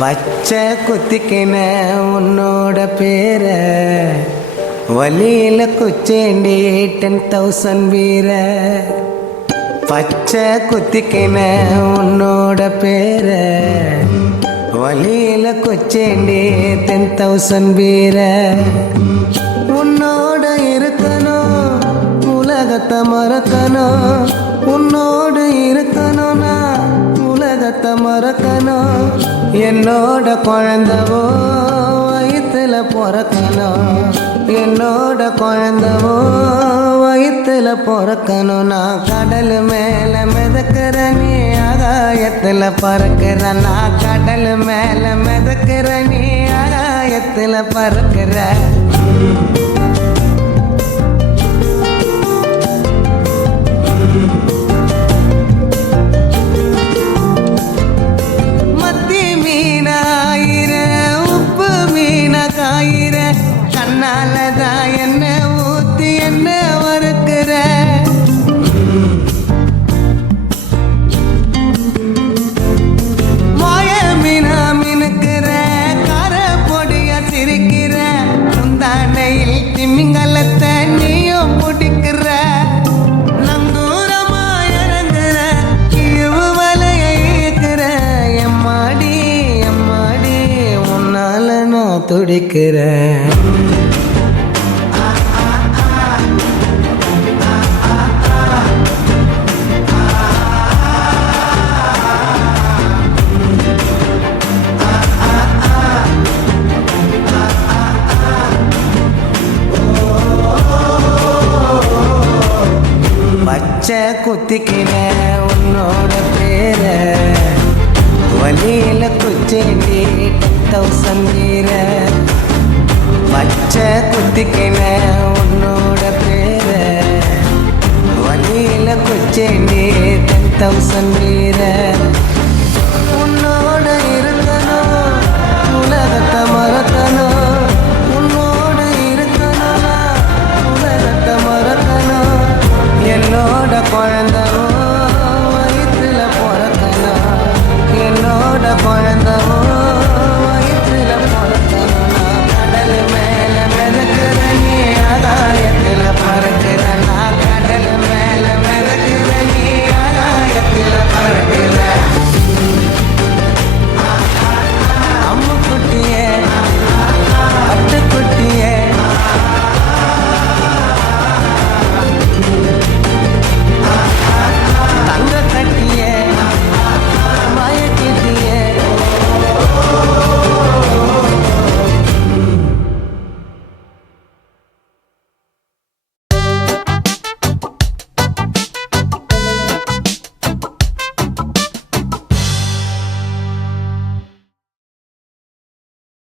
பச்சை குத்திக்கின உன்னோட பேர வலியில குச்சேண்டி 10,000 வீர. பச்சை குத்திக்கின உன்னோட பேர வலியில குச்சேண்டி 10,000 வீர. உன்னோட இருக்கணும் உலகத்தை மறக்கணும், உன்னோடு இருக்கணும்னா உலகத்தை மறக்கணும். என்னோட குழந்தவோ வயிற்றுல பிறக்கணும், என்னோட குழந்தவோ வயிற்றுல பிறக்கணும். நான் கடல் மேலே மிதக்கிற நீ ஆகாயத்தில் பறக்கிற, நான் கடல் மேலே மிதக்கிற நீ ஆகாயத்தில் பறக்கிற. மத்தி மீனாயிர உப்பு மீன காயிர, கண்ணாலதான் என்ன ஊத்தி என்ன வறுக்கிற. வாய மீனா மினுக்கிற, கார பொடிய சிரிக்கிற, முந்தானையில் திமிங்கலத்தை நீயும் பிடிக்கிற. நங்கூரமா இறங்குற இவு வலைய ஈக்குற, எம்மாடி எம்மாடி உன்னால நான் துடிக்கிறேன். பச்சை குத்திக்கின உன்னோட பேர வலியில குச்சேண்டி 10,000 வீர. பச்சை குத்திக்கின உன்னோட பேர வலியில குச்சேண்டி 10,000 வீர.